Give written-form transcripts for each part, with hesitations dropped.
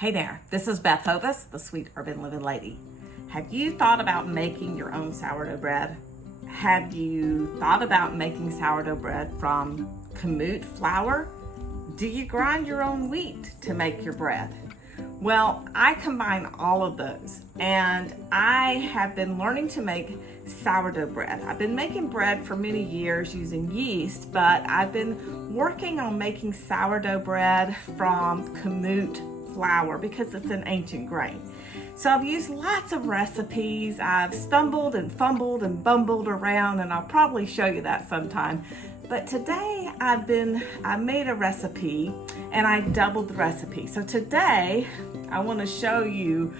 Hey there, this is Beth Hovis, the Sweet Urban Living Lady. Have you thought about making your own sourdough bread? Have you thought about making sourdough bread from Kamut flour? Do you grind your own wheat to make your bread? Well, I combine all of those, and I have been learning to make sourdough bread. I've been making bread for many years using yeast, but I've been working on making sourdough bread from Kamut flour because it's an ancient grain. So I've used lots of recipes. I've stumbled and fumbled and bumbled around, and I'll probably show you that sometime. But today I made a recipe and I doubled the recipe. So today I want to show you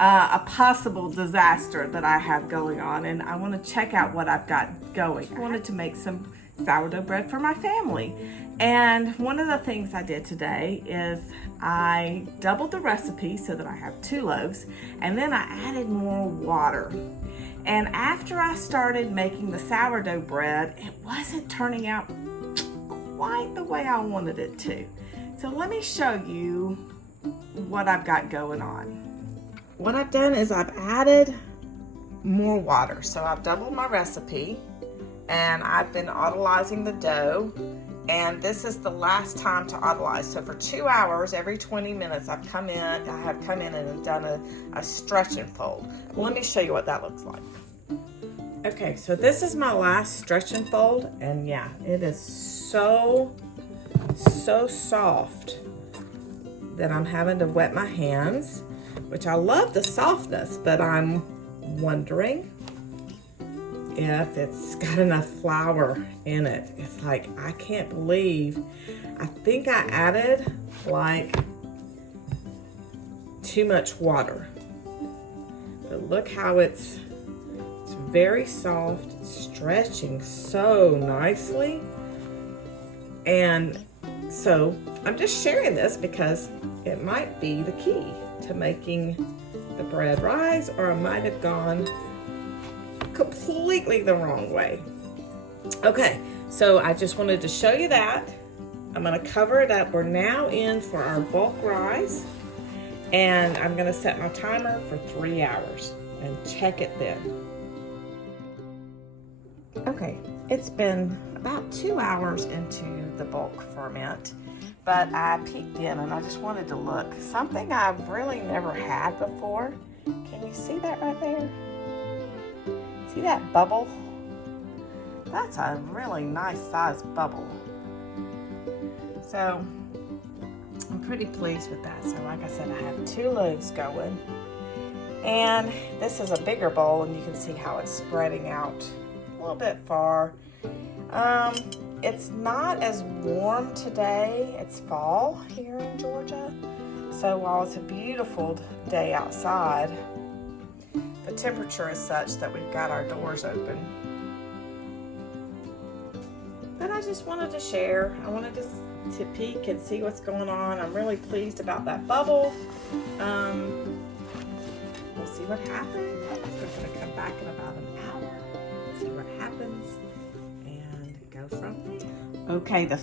a possible disaster that I have going on, and I want to check out what I've got going. I wanted to make some sourdough bread for my family. And one of the things I did today is I doubled the recipe so that I have 2 loaves, and then I added more water. And after I started making the sourdough bread, it wasn't turning out quite the way I wanted it to. So let me show you what I've got going on. What I've done is I've added more water. So I've doubled my recipe, and I've been autolyzing the dough. And this is the last time to autolyze. So for 2 hours, every 20 minutes, I have come in and done a stretch and fold. Well, let me show you what that looks like. Okay, so this is my last stretch and fold, and yeah, it is so soft that I'm having to wet my hands, which I love the softness, but I'm wondering if it's got enough flour in it. It's like, I can't believe, I think I added like too much water. But look how it's very soft, it's stretching so nicely. And so I'm just sharing this because it might be the key to making the bread rise, or I might have gone completely the wrong way. Okay, so I just wanted to show you that. I'm going to cover it up. We're now in for our bulk rise, and I'm going to set my timer for 3 hours and check it then. Okay, it's been about 2 hours into the bulk ferment, but I peeked in and I just wanted to look. Something I've really never had before. Can you see that right there? See that bubble? That's a really nice sized bubble. So I'm pretty pleased with that. So like I said, I have 2 loaves going, and this is a bigger bowl, and you can see how it's spreading out a little bit far. It's not as warm today. It's fall here in Georgia. So while it's a beautiful day outside, the temperature is such that we've got our doors open. But I just wanted to share. I wanted to peek and see what's going on. I'm really pleased about that bubble. We'll see what happens. We're going to come back in about an hour, see what happens, and go from there. Okay, the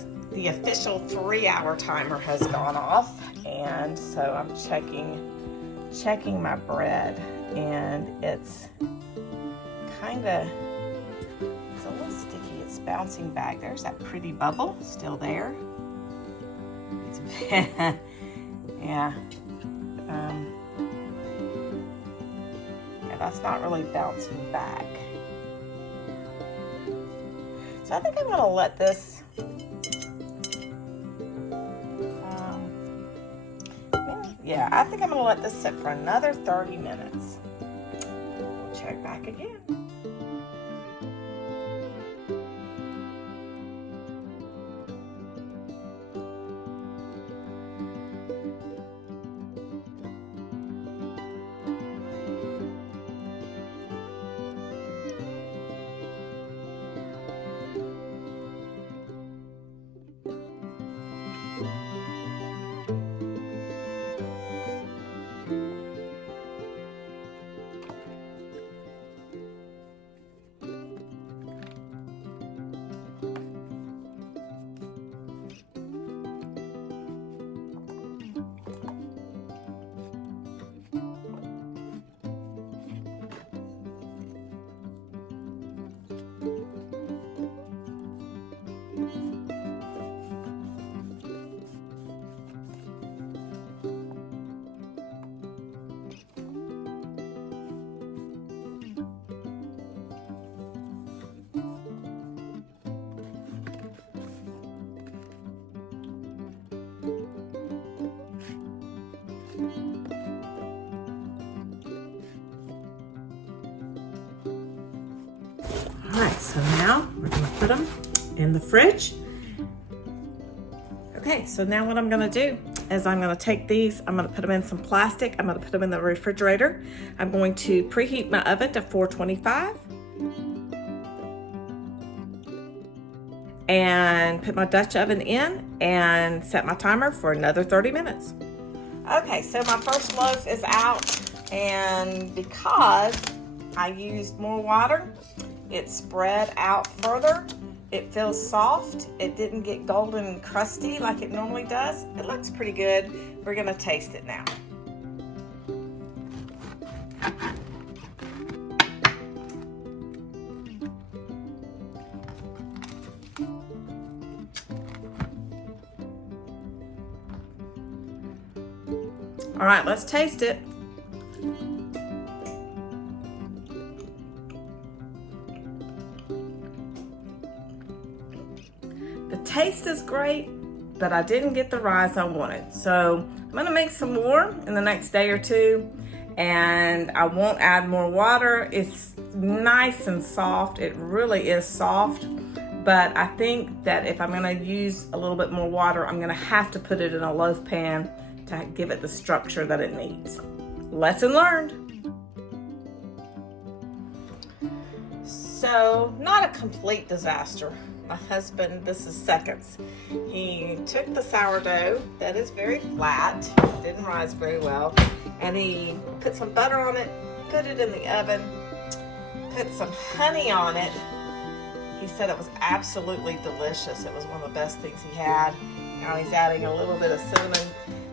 official 3-hour timer has gone off, and so I'm checking my bread. And it's a little sticky. It's bouncing back. There's that pretty bubble still there. It's, yeah. That's not really bouncing back. So I think I'm gonna let this, yeah, I think I'm gonna let this sit for another 30 minutes. We'll check back again. All right, so now we're gonna put them in the fridge. Okay, so now what I'm gonna do is I'm gonna take these, I'm gonna put them in some plastic, I'm gonna put them in the refrigerator. I'm going to preheat my oven to 425 and put my Dutch oven in and set my timer for another 30 minutes. Okay, so my first loaf is out, and because I used more water, it spread out further. It feels soft. It didn't get golden and crusty like it normally does. It looks pretty good. We're gonna taste it now. All right, let's taste it. The taste is great, but I didn't get the rise I wanted. So I'm gonna make some more in the next day or two, and I won't add more water. It's nice and soft. It really is soft, but I think that if I'm gonna use a little bit more water, I'm gonna have to put it in a loaf pan to give it the structure that it needs. Lesson learned. So, not a complete disaster. My husband, this is seconds. He took the sourdough that is very flat, didn't rise very well, and he put some butter on it, put it in the oven, put some honey on it. He said it was absolutely delicious. It was one of the best things he had. Now he's adding a little bit of cinnamon.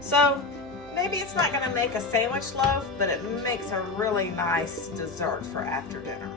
So maybe it's not gonna make a sandwich loaf, but it makes a really nice dessert for after dinner.